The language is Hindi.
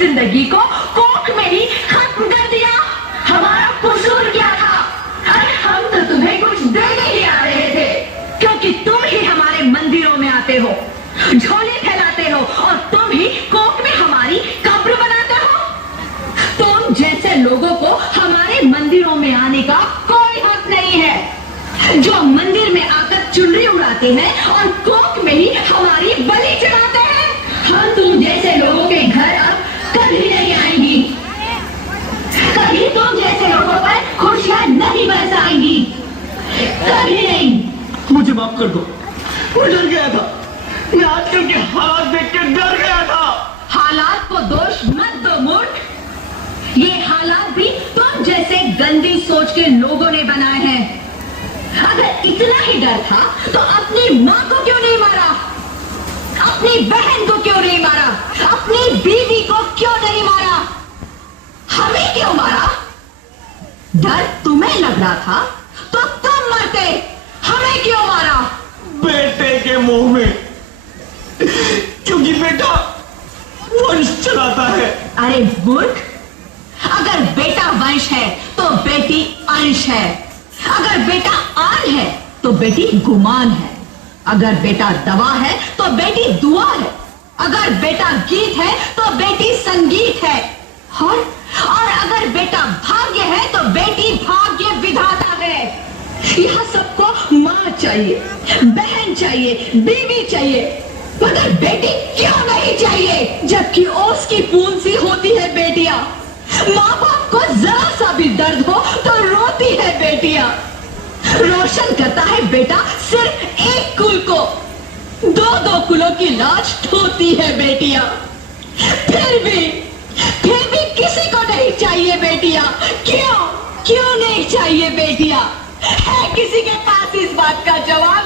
जिंदगी को कोख में ही खत्म कर दिया। हमारा कसूर क्या था? अरे हम तो तुम्हें कुछ देने ही आ रहे थे, क्योंकि तुम ही हमारे मंदिरों में आते हो, झोले फैलाते हो, और तुम ही कोख में हमारी कब्र बनाते हो। तुम जैसे लोगों को हमारे मंदिरों में आने का कोई हक नहीं है, जो मंदिर में आकर चुनरी उड़ाते हैं और कोख में ही हमारी बलि चढ़ाते हैं। हम तुम जैसे लोगों के घर अब कभी नहीं आएंगी, कभी तुम जैसे लोगों पर खुशियां नहीं बरसाएंगी, कभी नहीं। मुझे माफ कर दो, मैं डर गया था। मैं आजकल के हालात देख के डर गया था। हालात को दोष मत दो मूर्ख, ये हालात भी तुम जैसे गंदी सोच के लोगों ने बनाए हैं। अगर इतना ही डर था तो अपनी माँ को क्यों नहीं मारा, अपनी बहन को क्यों नहीं मारा, अपनी बीवी को क्यों नहीं मारा, हमें क्यों मारा? डर तुम्हें लग रहा था तो तुम मरते, हमें क्यों मारा? बेटे के मुंह में, क्योंकि बेटा वंश चलाता है। अरे मूर्ख, अगर बेटा वंश है तो बेटी अंश है, अगर बेटा आन है तो बेटी गुमान है, अगर बेटा दवा है तो बेटी दुआ है, अगर बेटा गीत है तो बेटी संगीत है, और अगर बेटा भाग्य है तो बेटी भाग्य विधाता है। यह सबको माँ चाहिए, बहन चाहिए, बीवी चाहिए, मगर बेटी क्यों नहीं चाहिए? जबकि ओस की बूंद सी होती है बेटियां, माँ बाप को जरा सा भी दर्द हो तो रोती है बेटियां। रोशन करता है बेटा सिर्फ एक कुल को, दो दो कुलों की लाज ढोती है बेटियां। फिर भी किसी को नहीं चाहिए बेटियां। क्यों नहीं चाहिए बेटियां? है किसी के पास इस बात का जवाब?